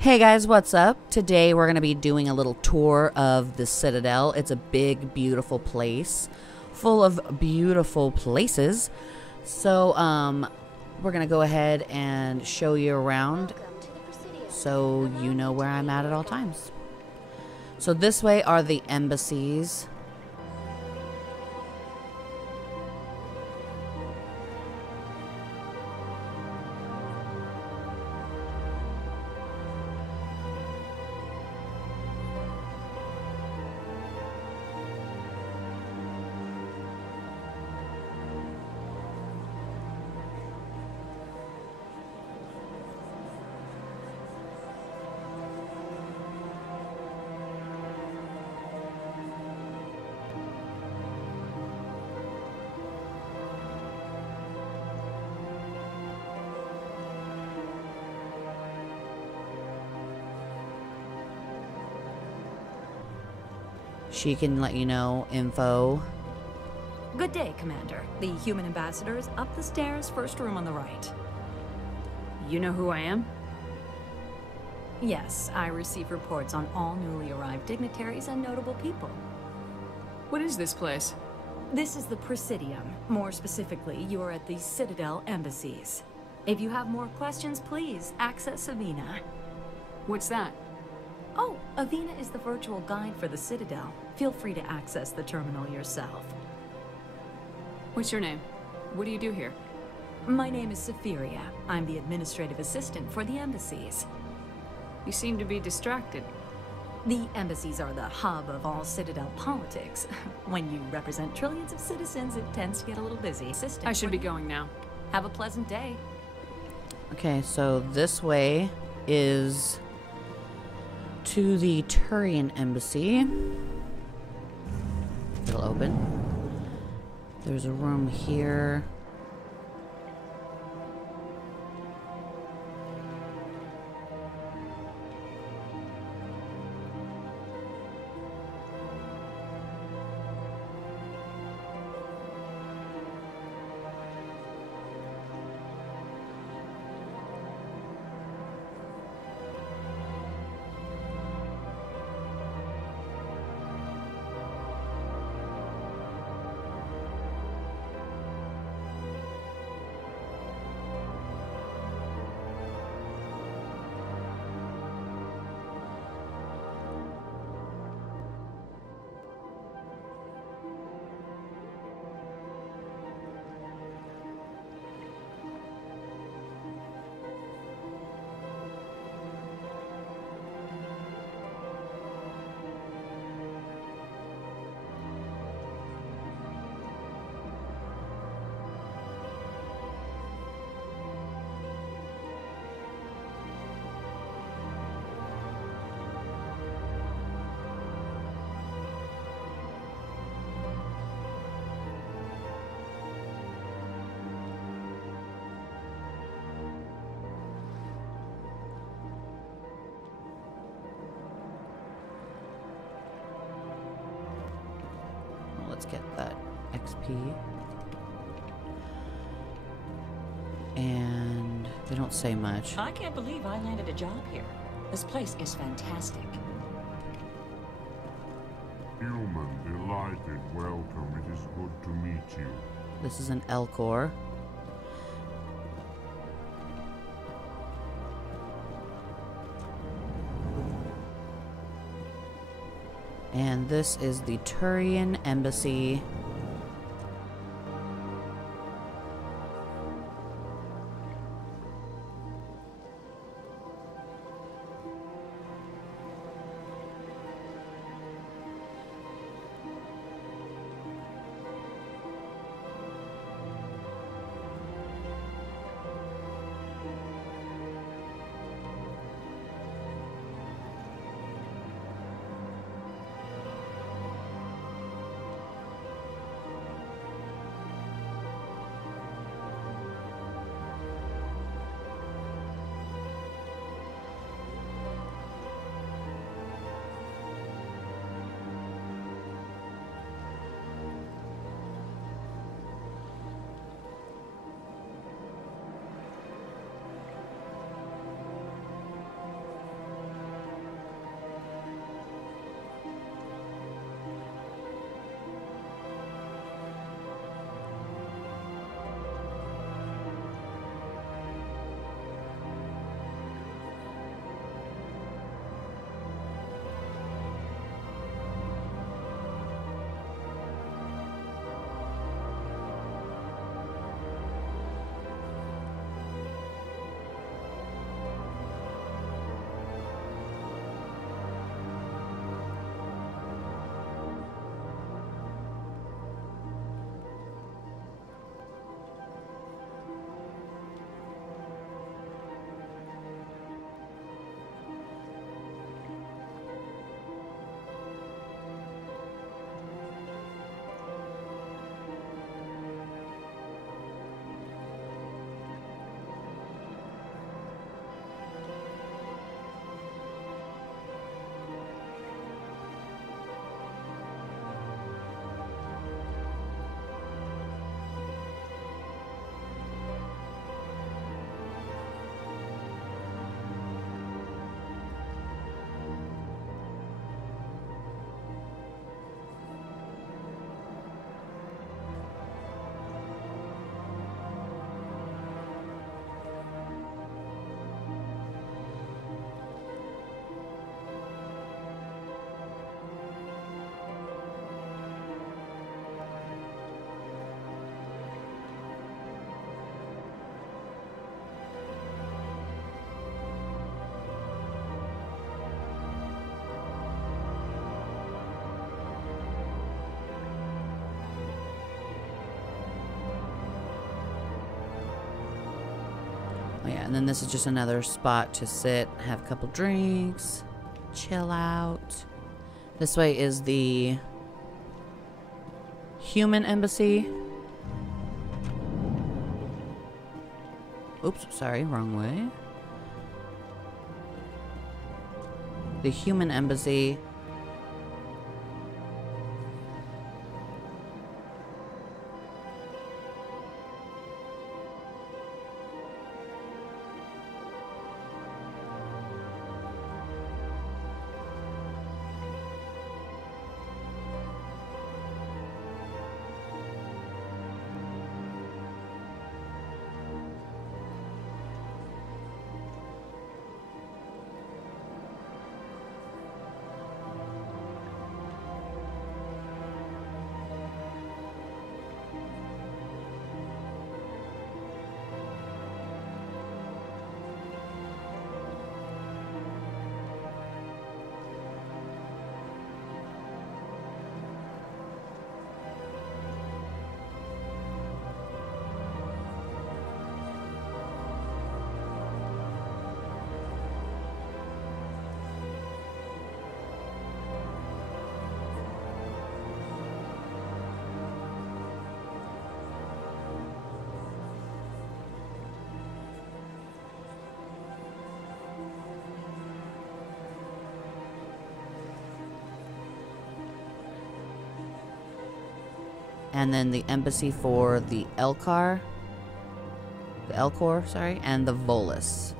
Hey guys, what's up? Today we're going to be doing a little tour of the Citadel. It's a big, beautiful place full of beautiful places. So, we're going to go ahead and show you around so you know where I'm at all times. So this way are the embassies. She can let you know info. Good day, Commander. The human ambassador is up the stairs, first room on the right. You know who I am? Yes, I receive reports on all newly arrived dignitaries and notable people. What is this place? This is the Presidium. More specifically, you are at the Citadel embassies. If you have more questions, please access Avina. What's that? Oh, Avina is the virtual guide for the Citadel. Feel free to access the terminal yourself. What's your name? What do you do here? My name is Safiria. I'm the administrative assistant for the embassies. You seem to be distracted. The embassies are the hub of all Citadel politics. When you represent trillions of citizens, it tends to get a little busy. I should be going now. Have a pleasant day. Okay, so this way is to the Turian embassy. It'll open. There's a room here. Let's get that XP. And they don't say much. I can't believe I landed a job here. This place is fantastic. Human, delighted, welcome. It is good to meet you. This is an Elcor. And this is the Turian embassy. Oh yeah, and then this is just another spot to sit, have a couple drinks, chill out. This way is the human embassy. Oops, sorry, wrong way. The human embassy. And then the embassy for the Elcor, sorry, and the Volus.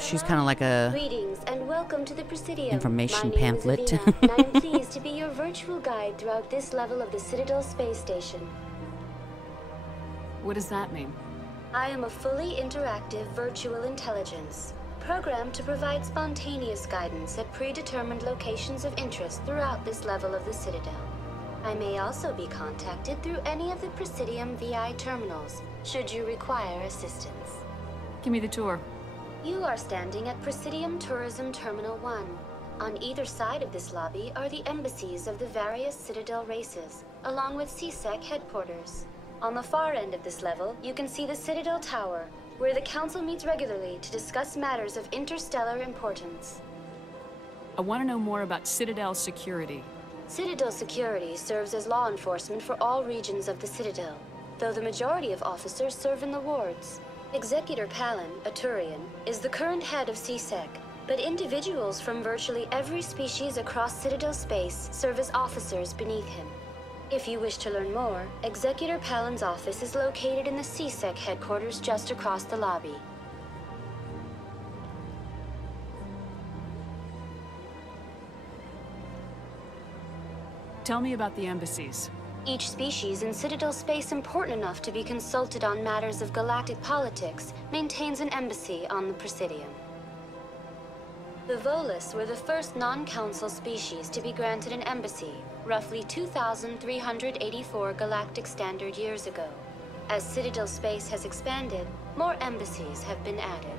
She's kind of like a Greetings and welcome to the Presidium. information My name pamphlet. Is Avina, and I'm pleased to be your virtual guide throughout this level of the Citadel space station. What does that mean? I am a fully interactive virtual intelligence, programmed to provide spontaneous guidance at predetermined locations of interest throughout this level of the Citadel. I may also be contacted through any of the Presidium VI terminals, should you require assistance. Give me the tour. You are standing at Presidium Tourism Terminal 1. On either side of this lobby are the embassies of the various Citadel races, along with CSEC headquarters. On the far end of this level, you can see the Citadel Tower, where the Council meets regularly to discuss matters of interstellar importance. I want to know more about Citadel security. Citadel security serves as law enforcement for all regions of the Citadel, though the majority of officers serve in the wards. Executor Palin, a Turian, is the current head of CSEC, but individuals from virtually every species across Citadel space serve as officers beneath him. If you wish to learn more, Executor Palin's office is located in the CSEC headquarters just across the lobby. Tell me about the embassies. Each species in Citadel space important enough to be consulted on matters of galactic politics maintains an embassy on the Presidium. The Volus were the first non-council species to be granted an embassy, roughly 2,384 galactic standard years ago. As Citadel space has expanded, more embassies have been added.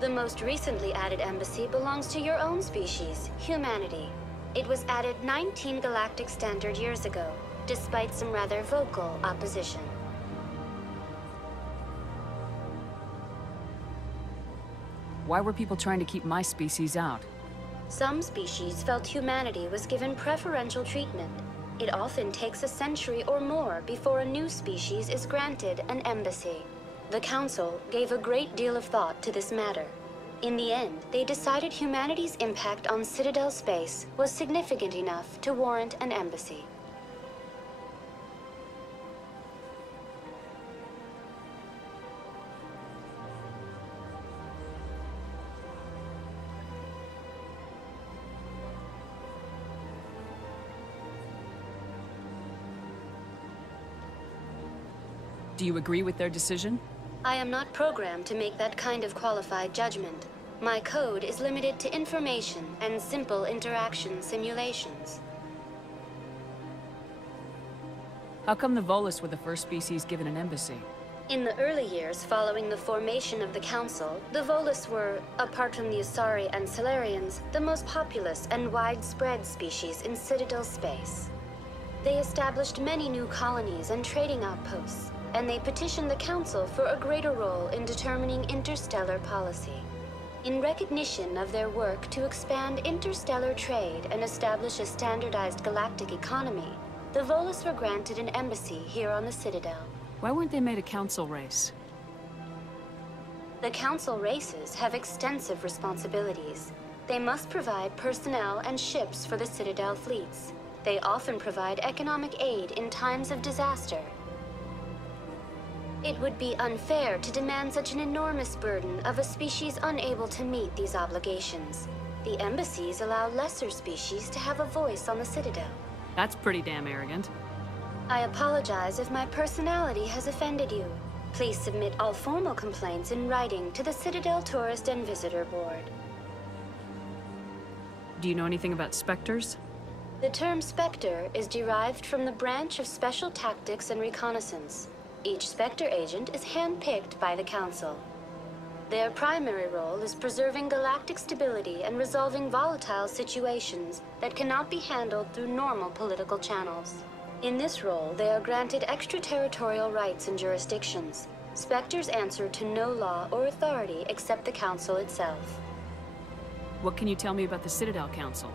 The most recently added embassy belongs to your own species, humanity. It was added 19 galactic standard years ago, despite some rather vocal opposition. Why were people trying to keep my species out? Some species felt humanity was given preferential treatment. It often takes a century or more before a new species is granted an embassy. The Council gave a great deal of thought to this matter. In the end, they decided humanity's impact on Citadel space was significant enough to warrant an embassy. Do you agree with their decision? I am not programmed to make that kind of qualified judgment. My code is limited to information and simple interaction simulations. How come the Volus were the first species given an embassy? In the early years following the formation of the Council, the Volus were, apart from the Asari and Solarians, the most populous and widespread species in Citadel space. They established many new colonies and trading outposts, and they petitioned the Council for a greater role in determining interstellar policy. In recognition of their work to expand interstellar trade and establish a standardized galactic economy, the Volus were granted an embassy here on the Citadel. Why weren't they made a council race? The Council races have extensive responsibilities. They must provide personnel and ships for the Citadel fleets. They often provide economic aid in times of disaster. It would be unfair to demand such an enormous burden of a species unable to meet these obligations. The embassies allow lesser species to have a voice on the Citadel. That's pretty damn arrogant. I apologize if my personality has offended you. Please submit all formal complaints in writing to the Citadel Tourist and Visitor Board. Do you know anything about specters? The term Spectre is derived from the branch of Special Tactics and Reconnaissance. Each Spectre agent is handpicked by the Council. Their primary role is preserving galactic stability and resolving volatile situations that cannot be handled through normal political channels. In this role, they are granted extraterritorial rights and jurisdictions. Spectres answer to no law or authority except the Council itself. What can you tell me about the Citadel Council?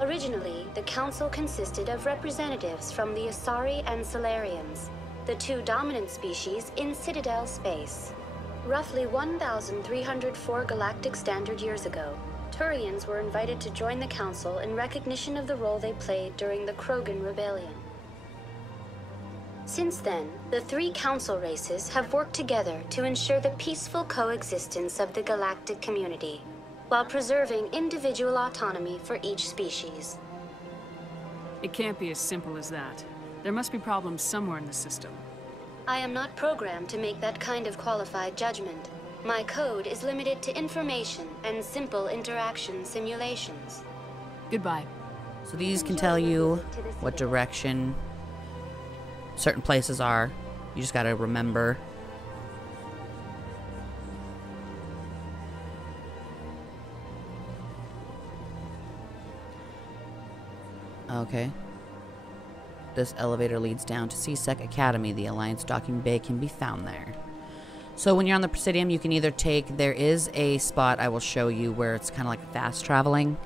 Originally, the Council consisted of representatives from the Asari and Solarians, the two dominant species in Citadel space. Roughly 1,304 galactic standard years ago, Turians were invited to join the Council in recognition of the role they played during the Krogan Rebellion. Since then, the three Council races have worked together to ensure the peaceful coexistence of the galactic community, while preserving individual autonomy for each species. It can't be as simple as that. There must be problems somewhere in the system. I am not programmed to make that kind of qualified judgment. My code is limited to information and simple interaction simulations. Goodbye. So these can tell you what direction certain places are. You just gotta remember. Okay. This elevator leads down to CSEC Academy. The Alliance docking bay can be found there. So when you're on the Presidium, you can either take... There is a spot I will show you where it's kind of like fast traveling.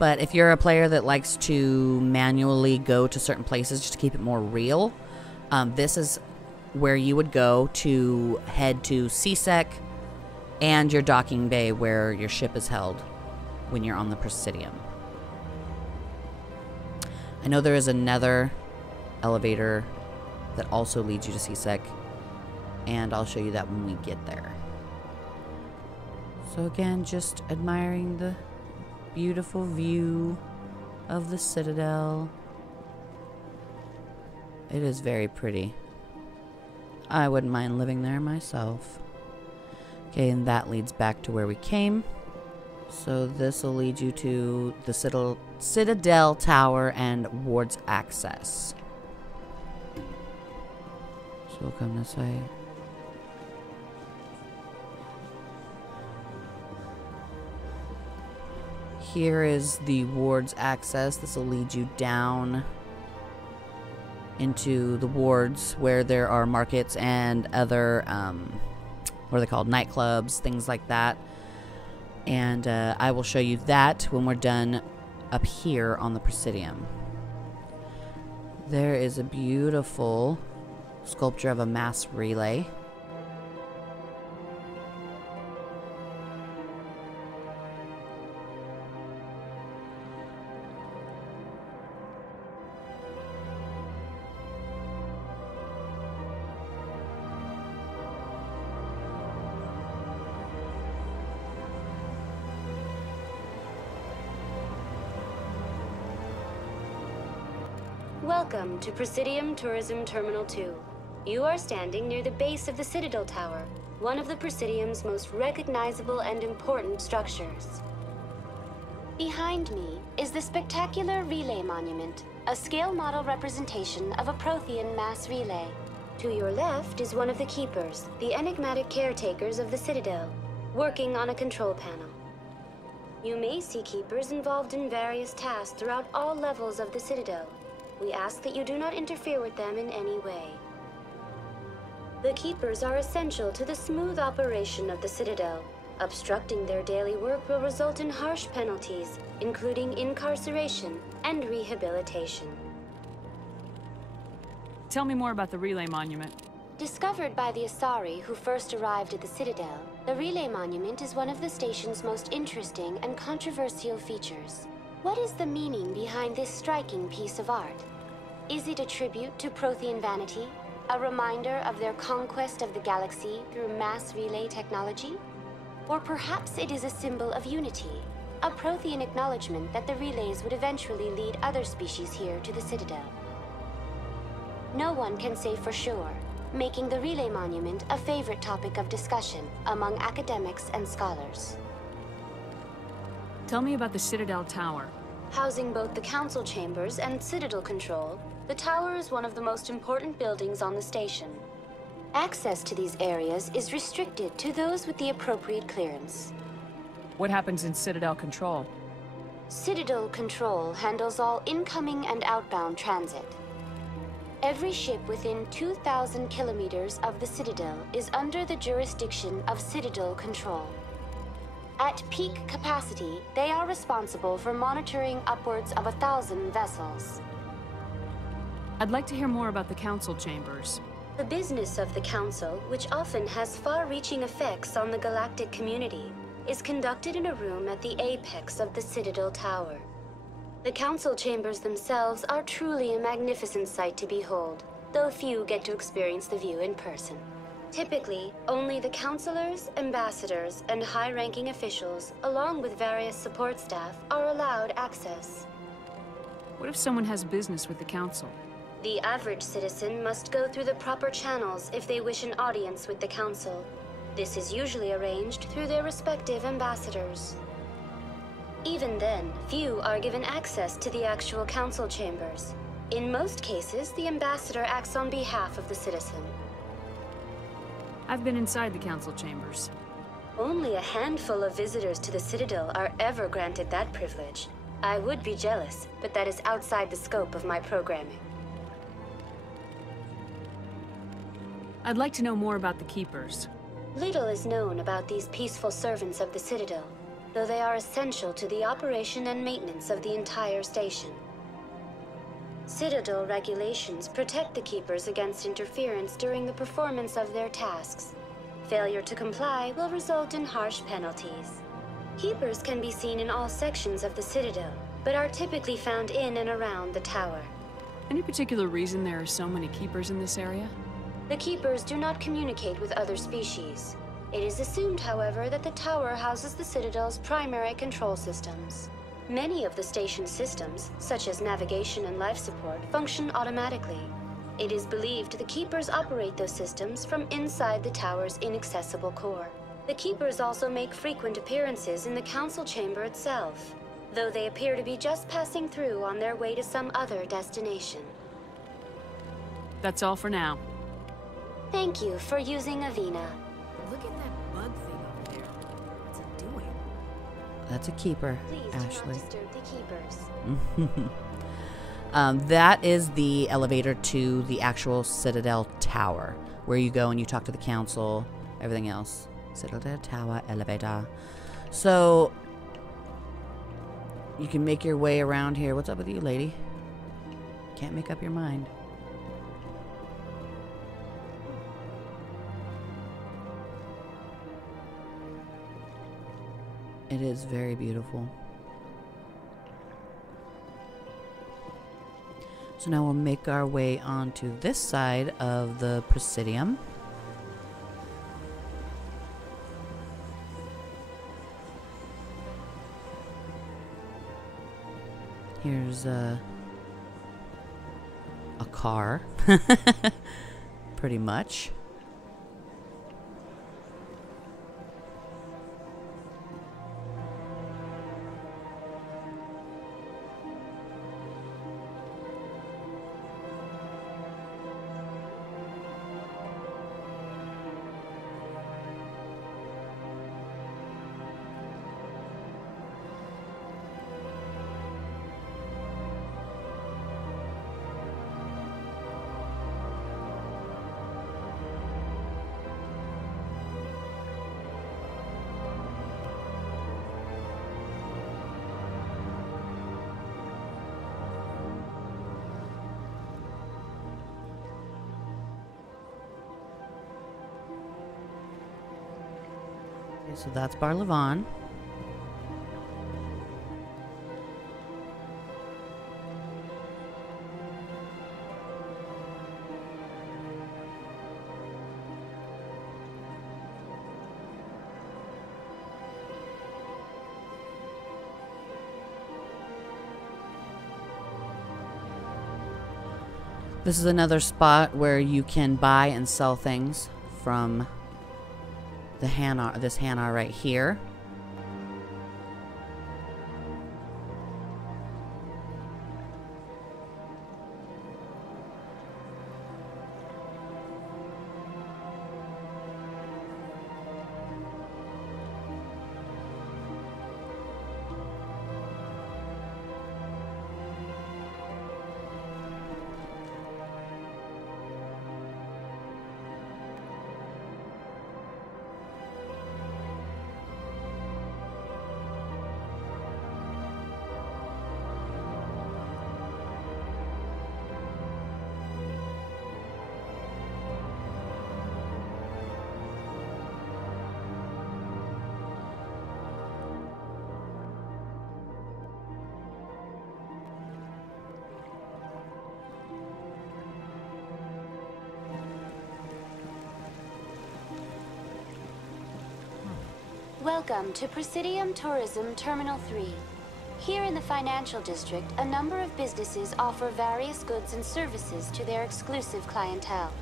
But if you're a player that likes to manually go to certain places just to keep it more real, this is where you would go to head to CSEC and your docking bay where your ship is held when you're on the Presidium. I know there is another elevator that also leads you to CSEC, and I'll show you that when we get there. So again, just admiring the beautiful view of the Citadel. It is very pretty. I wouldn't mind living there myself. Okay, and that leads back to where we came. So this will lead you to the Citadel Tower and Ward's Access. So we'll come this way. Here is the Ward's Access. This will lead you down into the wards where there are markets and other, what are they called? Nightclubs, things like that. And I will show you that when we're done up here on the Presidium. There is a beautiful sculpture of a mass relay. Welcome to Presidium Tourism Terminal 2. You are standing near the base of the Citadel Tower, one of the Presidium's most recognizable and important structures. Behind me is the spectacular Relay Monument, a scale model representation of a Prothean mass relay. To your left is one of the Keepers, the enigmatic caretakers of the Citadel, working on a control panel. You may see Keepers involved in various tasks throughout all levels of the Citadel. We ask that you do not interfere with them in any way. The Keepers are essential to the smooth operation of the Citadel. Obstructing their daily work will result in harsh penalties, including incarceration and rehabilitation. Tell me more about the Relay Monument. Discovered by the Asari who first arrived at the Citadel, the Relay Monument is one of the station's most interesting and controversial features. What is the meaning behind this striking piece of art? Is it a tribute to Prothean vanity? A reminder of their conquest of the galaxy through mass relay technology? Or perhaps it is a symbol of unity, a Prothean acknowledgement that the relays would eventually lead other species here to the Citadel. No one can say for sure, making the Relay Monument a favorite topic of discussion among academics and scholars. Tell me about the Citadel Tower. Housing both the Council Chambers and Citadel Control, the tower is one of the most important buildings on the station. Access to these areas is restricted to those with the appropriate clearance. What happens in Citadel Control? Citadel Control handles all incoming and outbound transit. Every ship within 2,000 kilometers of the Citadel is under the jurisdiction of Citadel Control. At peak capacity, they are responsible for monitoring upwards of 1,000 vessels. I'd like to hear more about the Council Chambers. The business of the Council, which often has far-reaching effects on the galactic community, is conducted in a room at the apex of the Citadel Tower. The Council Chambers themselves are truly a magnificent sight to behold, though few get to experience the view in person. Typically, only the councilors, ambassadors, and high-ranking officials, along with various support staff, are allowed access. What if someone has business with the Council? The average citizen must go through the proper channels if they wish an audience with the Council. This is usually arranged through their respective ambassadors. Even then, few are given access to the actual Council Chambers. In most cases, the ambassador acts on behalf of the citizen. I've been inside the Council Chambers. Only a handful of visitors to the Citadel are ever granted that privilege. I would be jealous, but that is outside the scope of my programming. I'd like to know more about the Keepers. Little is known about these peaceful servants of the Citadel, though they are essential to the operation and maintenance of the entire station. Citadel regulations protect the Keepers against interference during the performance of their tasks. Failure to comply will result in harsh penalties. Keepers can be seen in all sections of the Citadel, but are typically found in and around the tower. Any particular reason there are so many Keepers in this area? The Keepers do not communicate with other species. It is assumed, however, that the tower houses the Citadel's primary control systems. Many of the station's systems, such as navigation and life support, function automatically. It is believed the Keepers operate those systems from inside the tower's inaccessible core. The Keepers also make frequent appearances in the Council chamber itself, though they appear to be just passing through on their way to some other destination. That's all for now. Thank you for using Avina. Look at that bug thing over there. What's it doing? That's a keeper, Please do Ashley. not disturb the Keepers. That is the elevator to the actual Citadel Tower, where you go and you talk to the council, everything else. Citadel Tower elevator. So, you can make your way around here. What's up with you, lady? Can't make up your mind. It is very beautiful. So now we'll make our way onto this side of the Presidium. Here's a car, pretty much. Okay, so that's Bar Levon. This is another spot where you can buy and sell things from the Hanar, this Hanar right here. Welcome to Presidium Tourism Terminal 3. Here in the financial district, a number of businesses offer various goods and services to their exclusive clientele.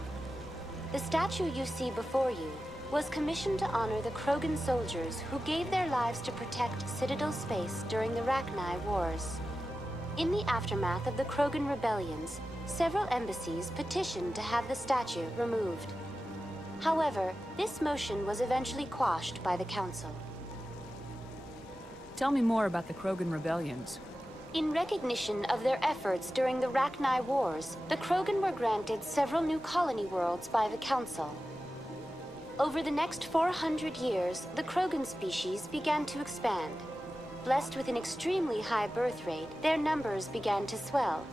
The statue you see before you was commissioned to honor the Krogan soldiers who gave their lives to protect Citadel space during the Rachni Wars. In the aftermath of the Krogan rebellions, several embassies petitioned to have the statue removed. However, this motion was eventually quashed by the Council. Tell me more about the Krogan rebellions. In recognition of their efforts during the Rachni Wars, the Krogan were granted several new colony worlds by the Council. Over the next 400 years, the Krogan species began to expand. Blessed with an extremely high birth rate, their numbers began to swell.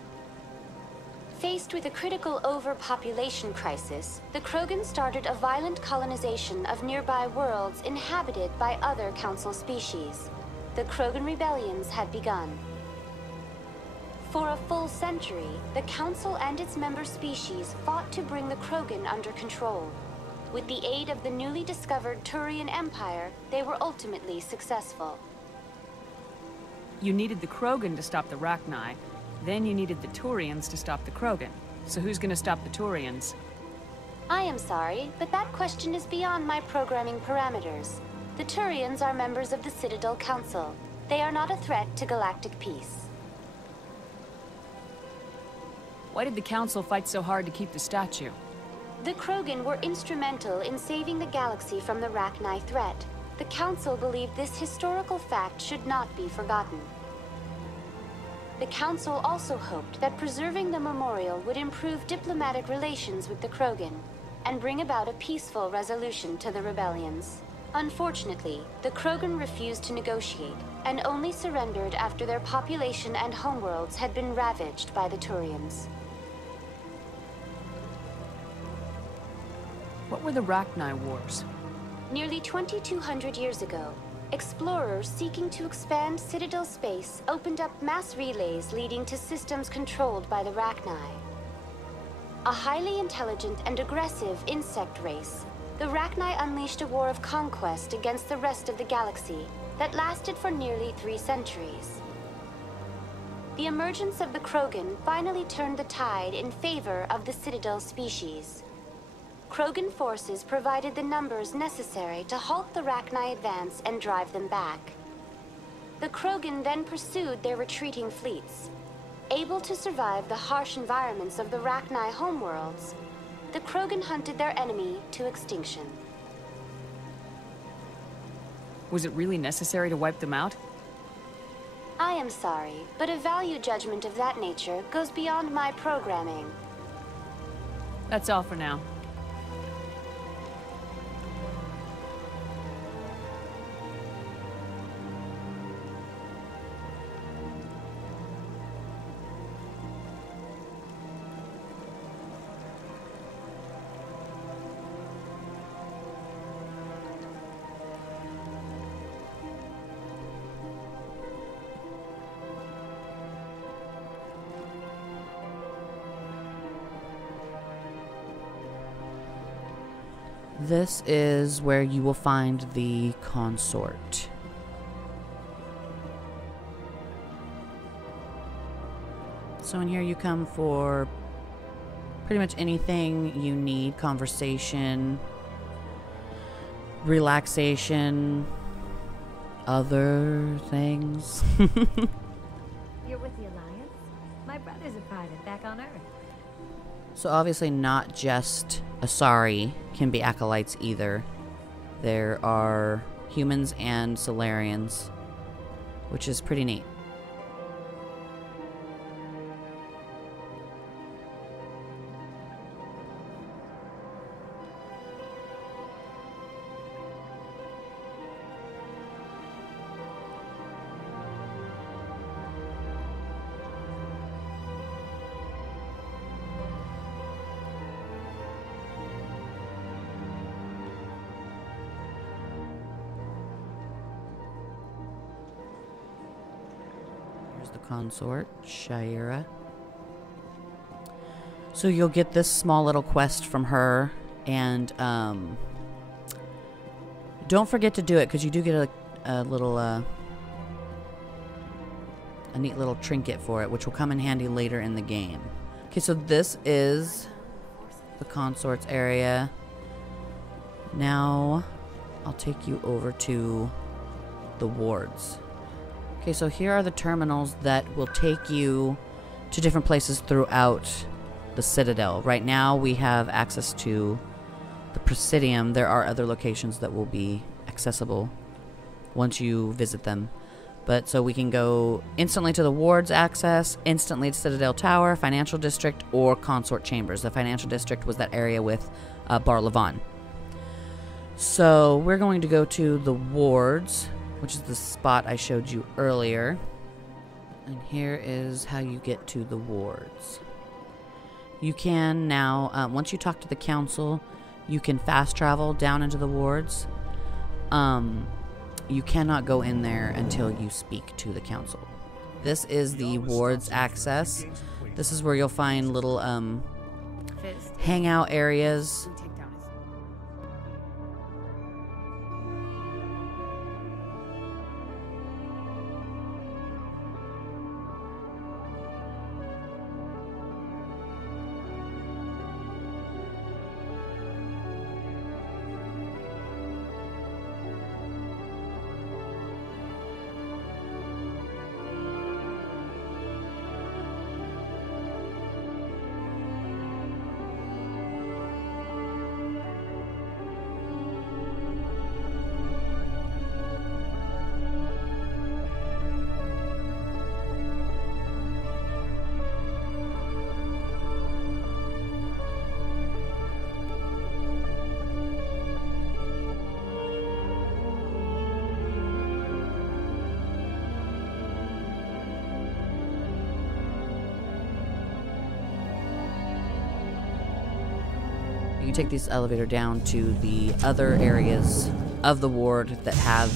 Faced with a critical overpopulation crisis, the Krogan started a violent colonization of nearby worlds inhabited by other Council species. The Krogan rebellions had begun. For a full century, the Council and its member species fought to bring the Krogan under control. With the aid of the newly discovered Turian Empire, they were ultimately successful. You needed the Krogan to stop the Rachni, then you needed the Turians to stop the Krogan. So who's gonna stop the Turians? I am sorry, but that question is beyond my programming parameters. The Turians are members of the Citadel Council. They are not a threat to galactic peace. Why did the Council fight so hard to keep the statue? The Krogan were instrumental in saving the galaxy from the Rachni threat. The Council believed this historical fact should not be forgotten. The Council also hoped that preserving the memorial would improve diplomatic relations with the Krogan and bring about a peaceful resolution to the rebellions. Unfortunately, the Krogan refused to negotiate and only surrendered after their population and homeworlds had been ravaged by the Turians. What were the Rachni Wars? Nearly 2,200 years ago, explorers seeking to expand Citadel space opened up mass relays leading to systems controlled by the Rachni. A highly intelligent and aggressive insect race, the Rachni unleashed a war of conquest against the rest of the galaxy that lasted for nearly 3 centuries. The emergence of the Krogan finally turned the tide in favor of the Citadel species. Krogan forces provided the numbers necessary to halt the Rachni advance and drive them back. The Krogan then pursued their retreating fleets. Able to survive the harsh environments of the Rachni homeworlds, the Krogan hunted their enemy to extinction. Was it really necessary to wipe them out? I am sorry, but a value judgment of that nature goes beyond my programming. That's all for now. This is where you will find the consort. So in here you come for pretty much anything you need. Conversation, relaxation, other things. You're with the Alliance? My brother's a private back on Earth. So obviously not just Asari can be acolytes either. There are humans and Solarians, which is pretty neat. The consort, Shaira. So you'll get this small little quest from her, and don't forget to do it because you do get a little a neat little trinket for it, which will come in handy later in the game. Okay, so this is the consort's area. Now I'll take you over to the wards. Okay, so here are the terminals that will take you to different places throughout the Citadel. Right now we have access to the Presidium. There are other locations that will be accessible once you visit them. But so we can go instantly to the wards access, instantly to Citadel Tower, Financial District, or Consort Chambers. The Financial District was that area with Bar Levon. So we're going to go to the wards, which is the spot I showed you earlier. And here is how you get to the wards. You can now, once you talk to the council, you can fast travel down into the wards. You cannot go in there until you speak to the council. This is the wards access. This is where you'll find little hangout areas. you take this elevator down to the other areas of the ward that have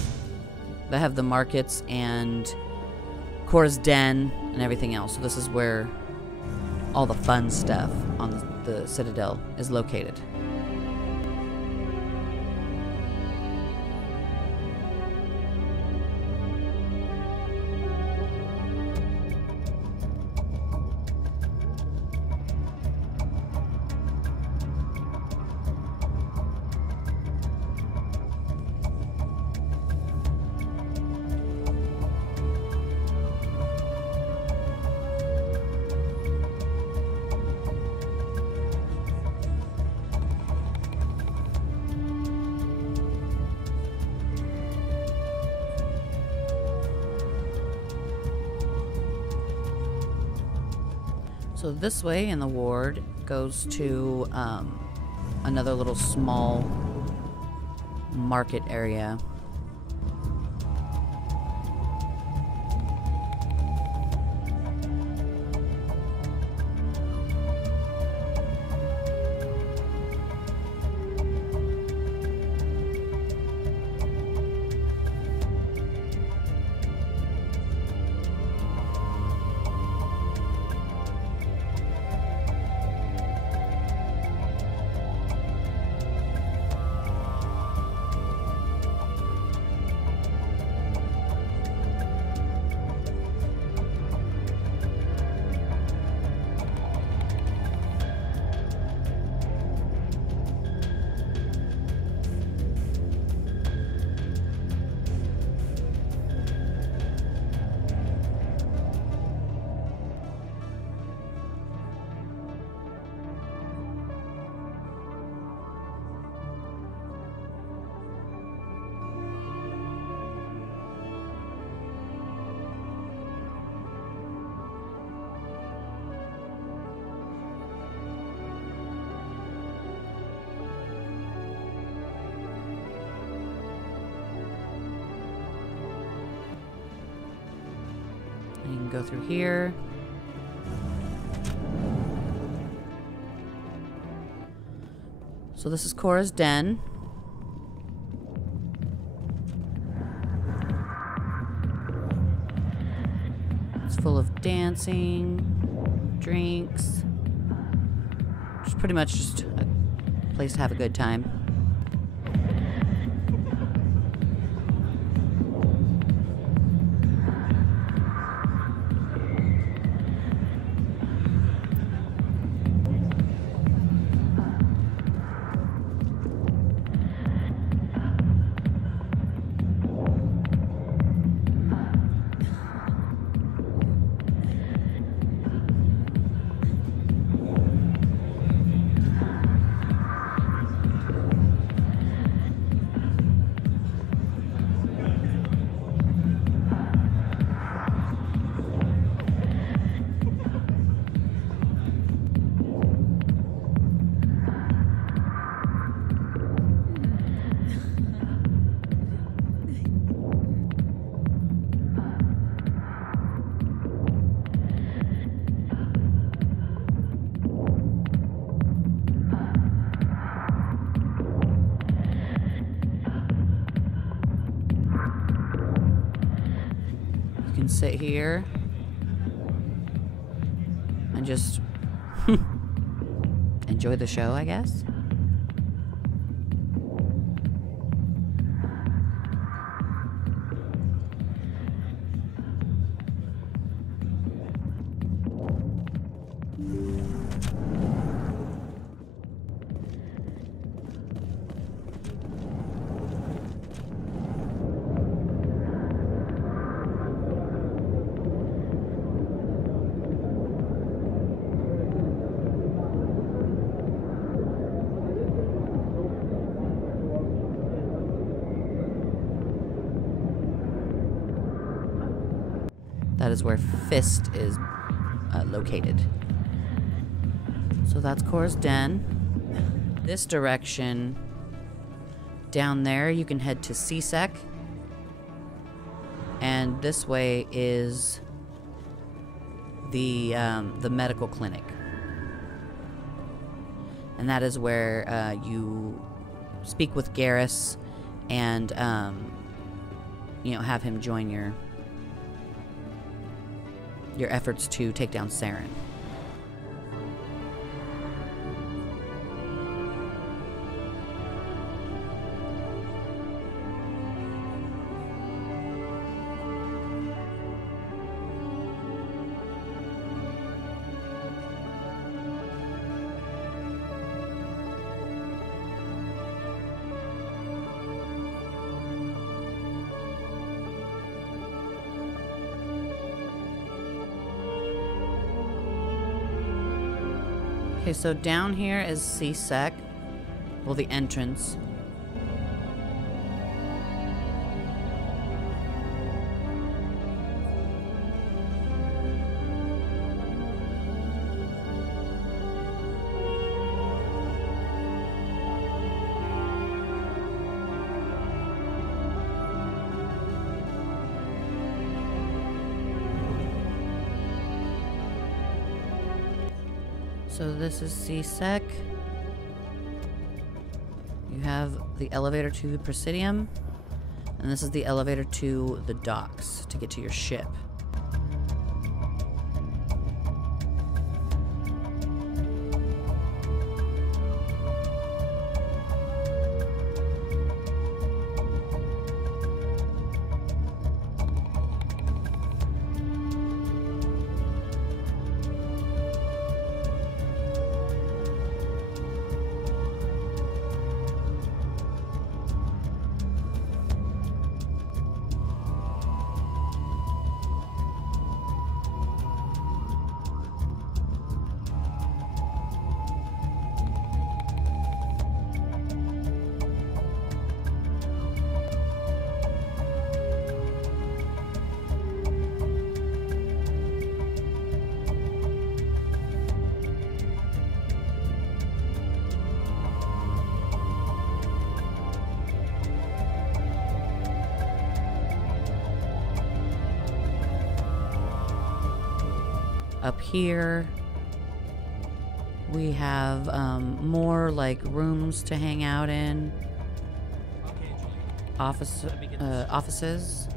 the markets and Cora's Den and everything else. So this is where all the fun stuff on the Citadel is located. So this way in the ward goes to another little small market area. You can go through here. So this is Cora's Den. It's full of dancing, drinks. It's pretty much just a place to have a good time. Can sit here and just enjoy the show, I guess. That is where Fist is located. So that's Cora's Den. This direction, down there, you can head to CSEC. And this way is the medical clinic. and that is where you speak with Garrus and have him join your efforts to take down Saren. Okay, so down here is CSEC. Well, the entrance. So this is CSEC. You have the elevator to the Presidium, and this is the elevator to the docks to get to your ship. Up here, we have more like rooms to hang out in. Offices.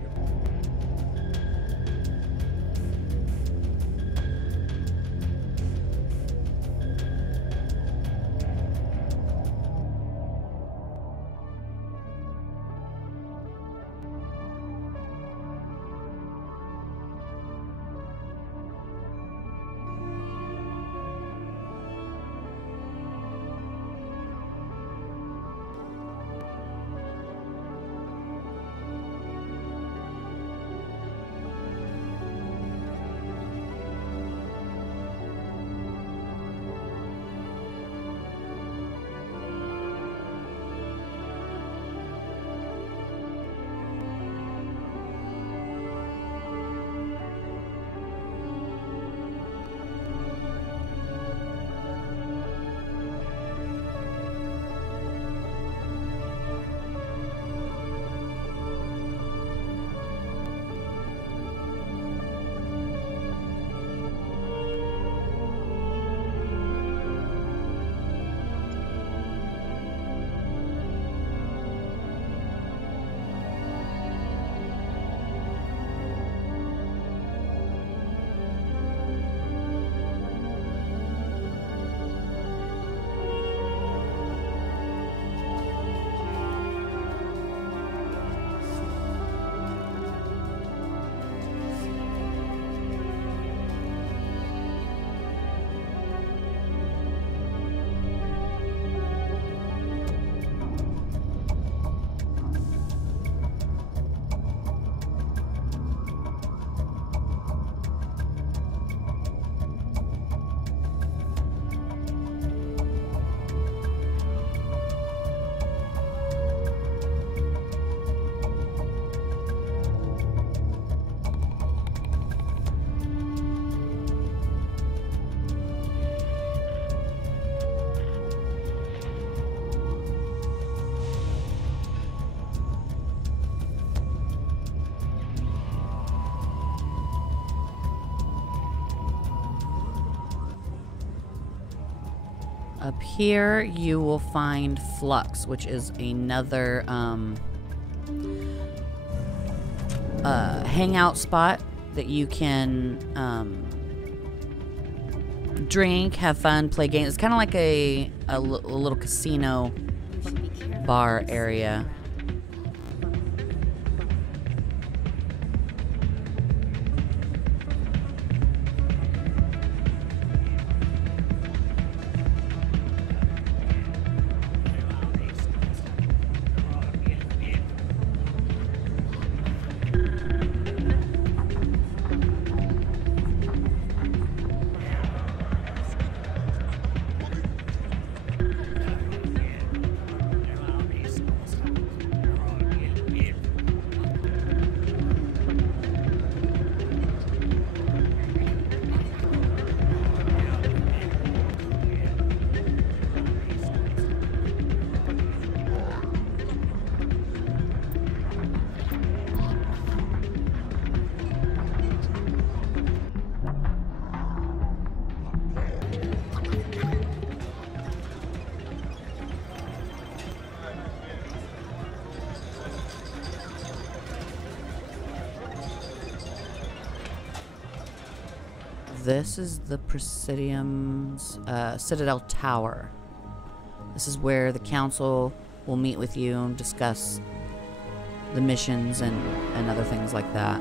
Up here, you will find Flux, which is another hangout spot that you can drink, have fun, play games. It's kind of like a little casino bar area. This is the Presidium's Citadel Tower. This is where the council will meet with you and discuss the missions and other things like that.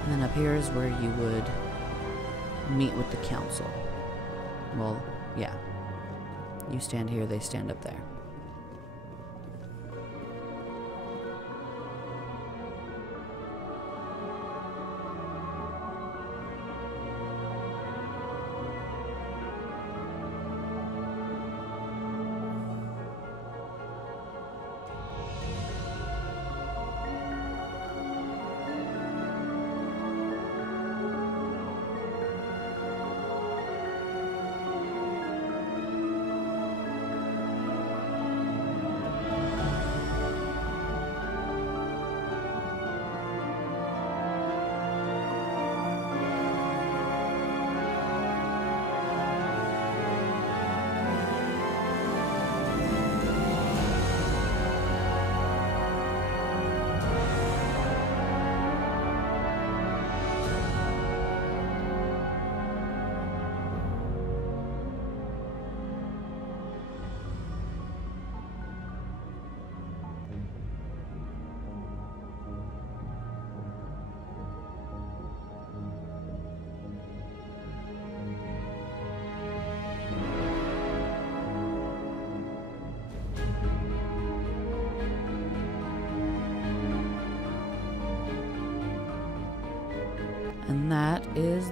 And then up here is where you would meet with the council. Well, yeah. You stand here, they stand up there.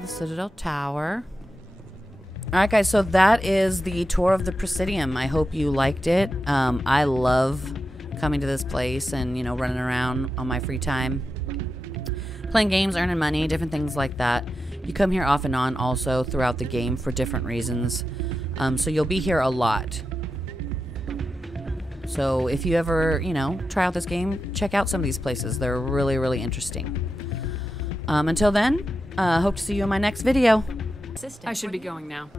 the Citadel Tower. Alright guys, so that is the tour of the Presidium. I hope you liked it. I love coming to this place and, you know, running around on my free time. Playing games, earning money, different things like that. You come here off and on also throughout the game for different reasons. So you'll be here a lot. So if you ever, you know, try out this game, check out some of these places. They're really, really interesting. Until then, hope to see you in my next video. I should be going now.